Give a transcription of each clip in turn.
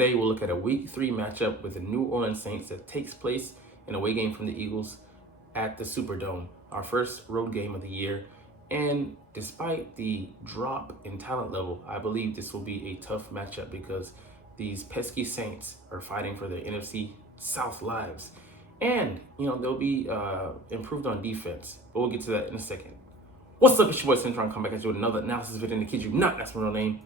Today we'll look at a Week 3 matchup with the New Orleans Saints that takes place in a away game from the Eagles at the Superdome, our first road game of the year. And despite the drop in talent level, I believe this will be a tough matchup because these pesky Saints are fighting for their NFC South lives. And, they'll be improved on defense, but we'll get to that in a second. What's up, it's your boy Cintron, come back at you with another analysis video, and to kid you not, that's my real name.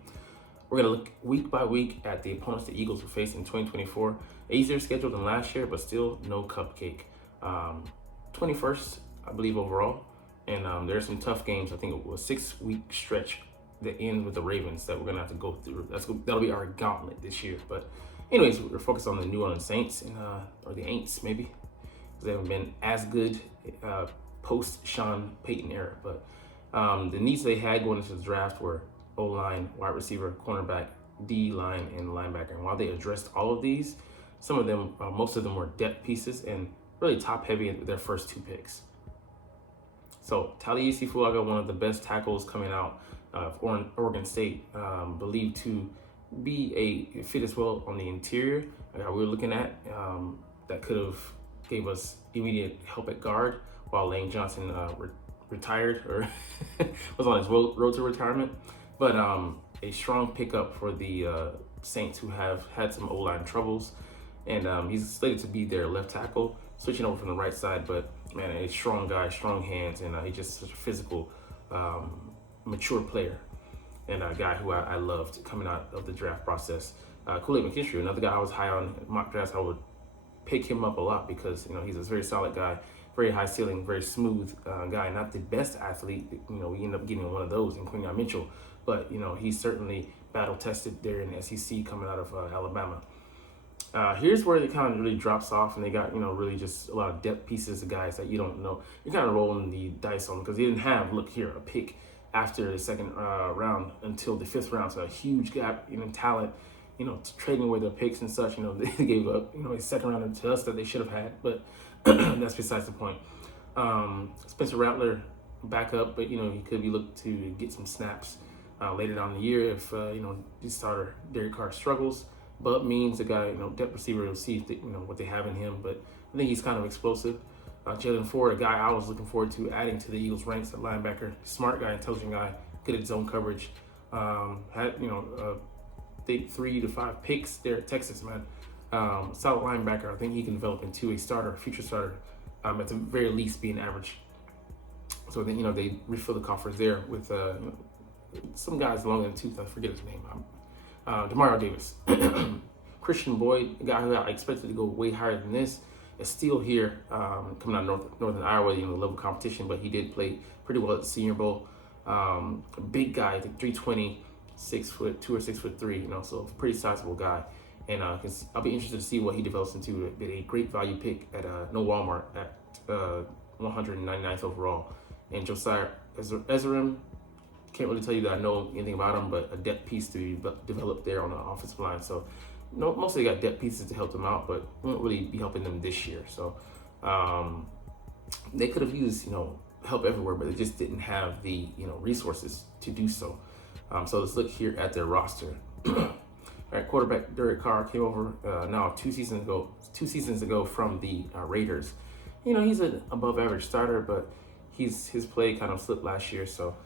We're going to look week by week at the opponents the Eagles will face in 2024. An easier schedule than last year, but still no cupcake. 21st, I believe, overall. And there's some tough games. I think it was a 6-week stretch that ends with the Ravens that we're going to have to go through. That'll be our gauntlet this year. But anyways, we're focused on the New Orleans Saints, or the Aints maybe, because they haven't been as good post-Sean Payton era. But the needs they had going into the draft were O-line, wide receiver, cornerback, D-line, and linebacker. And while they addressed all of these, some of them, most of them were depth pieces and really top-heavy in their first 2 picks. So Taliesin Fuaga, one of the best tackles coming out of Oregon State, believed to be a fit as well on the interior. We were looking at that could have gave us immediate help at guard while Lane Johnson retired or was on his road to retirement. But a strong pickup for the Saints, who have had some O-line troubles. And he's slated to be their left tackle, switching over from the right side. But, man, a strong guy, strong hands, and he's just such a physical, mature player. And a guy who I loved coming out of the draft process. Kool-Aid McKinstry, another guy I was high on mock drafts. I would pick him up a lot because, he's a very solid guy, very high ceiling, very smooth guy. Not the best athlete. We end up getting one of those in Quinyon Mitchell. But, he's certainly battle-tested there in the SEC coming out of Alabama. Here's where it kind of really drops off, and they got, really just a lot of depth pieces of guys that you don't know. You're kind of rolling the dice on because they didn't have, look here, a pick after the second round until the 5th round. So a huge gap in talent, trading away their picks and such. They gave up, a second rounder to us that they should have had, but that's besides the point. Spencer Rattler back up, but, he could be looked to get some snaps later down in the year if, the starter Derek Carr struggles. But means the guy, depth receiver, will see, what they have in him. But I think he's kind of explosive. Jalen Ford, a guy I was looking forward to adding to the Eagles' ranks at linebacker. Smart guy, intelligent guy, good at zone coverage. Had, I think 3 to 5 picks there at Texas, man. Solid linebacker. I think he can develop into a starter, future starter, at the very least being average. So then, they refill the coffers there with some guys longer than tooth. I forget his name. Demario Davis. Christian Boyd, a guy who I expected to go way higher than this, is still here, coming out of Northern Iowa, level competition, but he did play pretty well at the Senior Bowl. Big guy, I think 320, 6'2" or 6'3", so pretty sizable guy. And I'll be interested to see what he develops into. A great value pick at no Walmart at 199th overall. And Josiah Ezram, can't really tell you that I know anything about him, but a depth piece to be developed there on the offensive line. So mostly got depth pieces to help them out, but won't really be helping them this year. So they could have used, help everywhere, but they just didn't have the, resources to do so. So let's look here at their roster. All right, quarterback Derek Carr came over now 2 seasons ago from the Raiders. He's an above average starter, but his play kind of slipped last year. So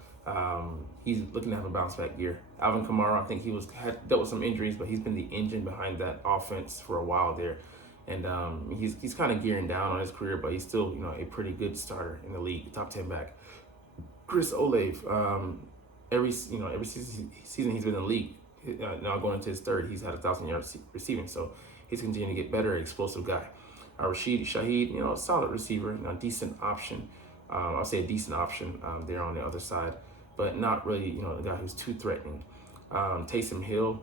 he's looking to have a bounce back year. Alvin Kamara, I think he had dealt with some injuries, but he's been the engine behind that offense for a while there. And he's kind of gearing down on his career, but he's still, a pretty good starter in the league, top 10 back. Chris Olave, every season he's been in the league, now going into his 3rd, he's had 1,000 yards receiving, so he's continuing to get better, explosive guy. Rashid Shaheed, a solid receiver, decent option. I'll say a decent option there on the other side, but not really, a guy who's too threatening. Taysom Hill,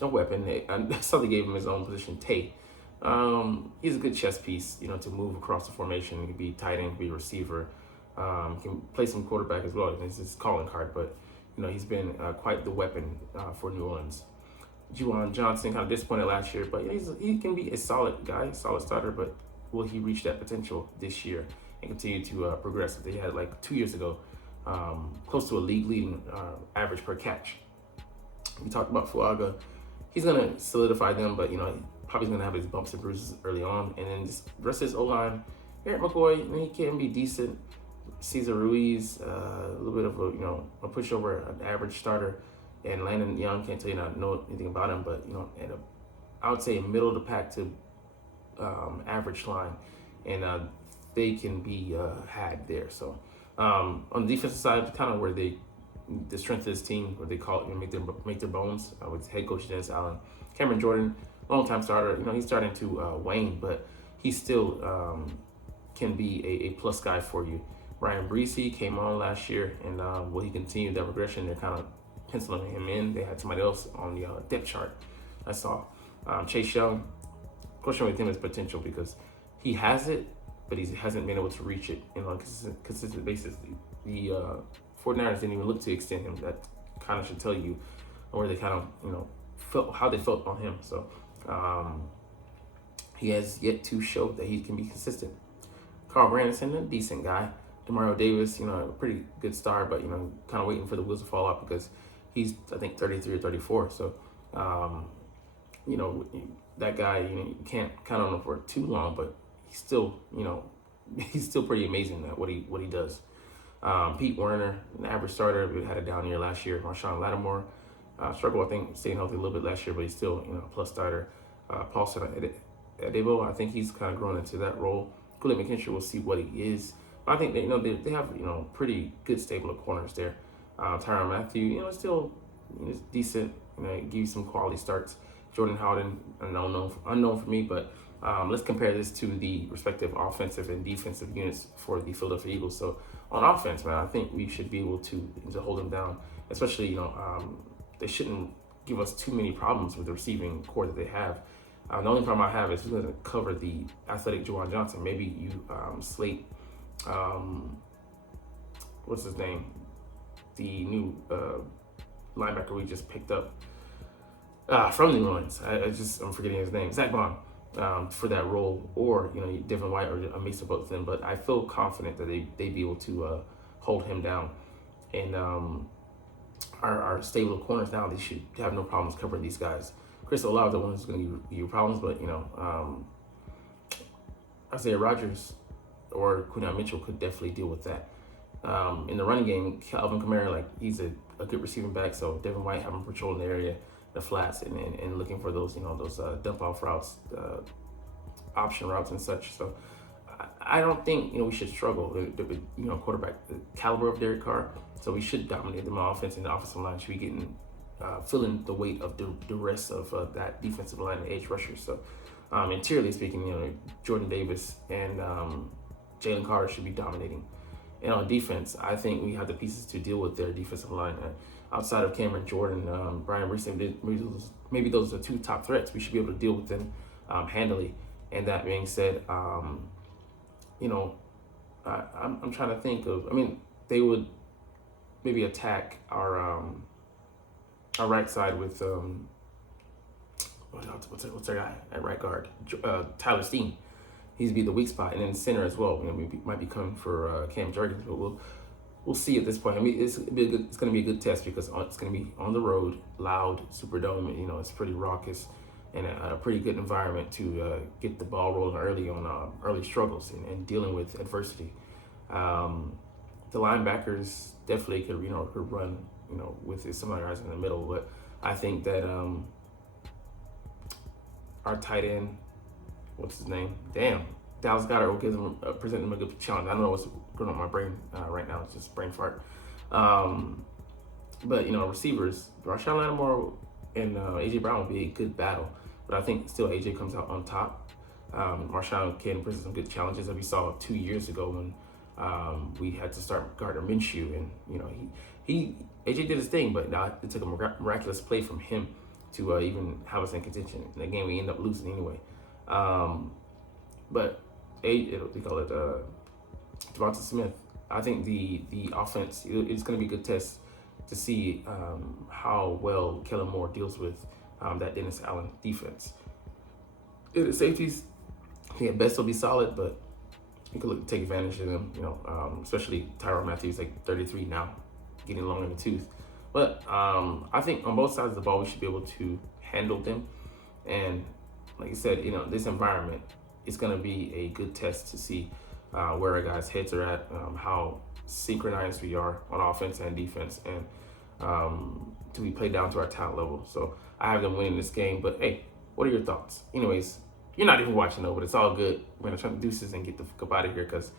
a weapon. I saw they gave him his own position, Tay. He's a good chess piece, to move across the formation. He can be tight end, be receiver. Can play some quarterback as well. It's his calling card, but, he's been quite the weapon for New Orleans. Juwan Johnson, kind of disappointed last year, but he can be a solid guy, solid starter, but will he reach that potential this year and continue to progress? They had 2 years ago, close to a league leading average per catch. We talked about Fuaga. he's gonna solidify them, but probably gonna have his bumps and bruises early on, and then just the rest of his O-line. Eric McCoy, he can be decent. Cesar Ruiz, a little bit of a pushover, an average starter, and Landon Young, can't tell you not know anything about him, but I would say middle of the pack to average line, and they can be had there. So on the defensive side, kind of where the strength of this team, where they call it, make their bones, with head coach Dennis Allen. Cameron Jordan, longtime starter, he's starting to wane, but he still can be a plus guy for you. Brian Breesy came on last year, and will he continue that regression? They're kind of penciling him in. They had somebody else on the depth chart I saw. Chase Young, question with him is potential, because he has it, but he hasn't been able to reach it on a consistent basis. The 49ers didn't even look to extend him. That kind of should tell you where they kind of, felt, how they felt on him. So he has yet to show that he can be consistent. Carl Granderson, a decent guy. Demario Davis, a pretty good star, but, kind of waiting for the wheels to fall off, because he's, I think, 33 or 34. So, that guy, you can't count on him for too long, but he's still, he's still pretty amazing at what he does. Pete Werner, an average starter, we had a down year last year. Marshawn Lattimore struggled, I think, staying healthy a little bit last year, but he's still, a plus starter. Paulson Adebo, I think he's kind of grown into that role. Kool-Aid McKinstry, we'll see what he is. But I think they have pretty good stable of corners there. Tyrann Mathieu, still decent. Give you some quality starts. Jordan Howden, unknown for me, but let's compare this to the respective offensive and defensive units for the Philadelphia Eagles. So on offense, man, I think we should be able to hold them down. Especially, they shouldn't give us too many problems with the receiving core that they have. The only problem I have is who's going to cover the athletic Juwan Johnson. Maybe you slate, what's his name? The new linebacker we just picked up from New Orleans. I'm forgetting his name. Zach Bond, for that role, or Devin White, or a mix of both of them. But I feel confident that they'd be able to hold him down. And our stable of corners now, they should have no problems covering these guys. Chris Olave, the one who's going to give you problems, but Isaiah Rodgers or Quinton Mitchell could definitely deal with that. In the running game, Calvin Kamara, he's a good receiving back, so Devin White having patrol in the area, the flats, and looking for those those dump off routes, option routes and such. So I don't think we should struggle with quarterback, the caliber of Derek Carr. So we should dominate them on offense, and the offensive line should be getting feeling the weight of the rest of that defensive line and edge rushers. So interiorly speaking, Jordan Davis and Jalen Carter should be dominating. And on defense, I think we have the pieces to deal with their defensive line. Outside of Cameron Jordan, Brian Breesy, maybe those are the two top threats. We should be able to deal with them handily. And that being said, I'm trying to think of. They would maybe attack our right side with what's our guy at right guard? Tyler Steen. He's be the weak spot, and then center as well. We might be coming for Cam Jurgens, but we'll see at this point. It's going to be a good test, because it's going to be on the road, loud, Superdome. It's pretty raucous, and a pretty good environment to get the ball rolling early on early struggles and dealing with adversity. The linebackers definitely could run with some other guys in the middle, but I think that our tight end, what's his name? Dallas Goedert will present them a good challenge. I don't know what's going on in my brain right now. It's just brain fart. But receivers, Marshawn Lattimore and AJ Brown will be a good battle. But I think still AJ comes out on top. Marshawn can present some good challenges, that we saw 2 years ago when we had to start Gardner Minshew, and AJ did his thing, but now it took a miraculous play from him to even have us in contention. In the game, we end up losing anyway. But Devonta Smith, I think the offense, it's going to be a good test to see how well Kellen Moore deals with that Dennis Allen defense. The safeties, at best will be solid, but you can look to take advantage of them, especially Tyrann Mathieu, 33 now, getting long in the tooth. But I think on both sides of the ball, we should be able to handle them. And like you said, this environment is going to be a good test to see where our guys' heads are at, how synchronized we are on offense and defense, and do we play down to our talent level. So I have them winning this game, but hey, what are your thoughts? Anyways, you're not even watching though, but it's all good. We're going to try to deuces and get the fuck up out of here because,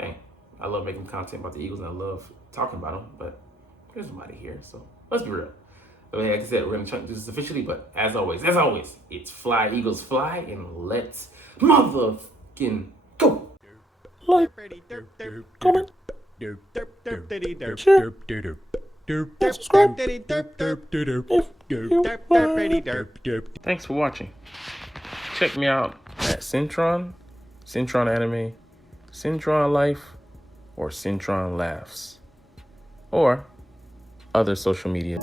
hey, I love making content about the Eagles and I love talking about them, but there's somebody here, so let's be real. Like I said, we're going to try to do this officially, but as always, it's fly, Eagles, fly, and let's motherfucking go. Like, comment, share, subscribe if you Thanks for watching. Check me out at Cintron, Cintron Anime, Cintron Life, or Cintron Laughs, or other social media.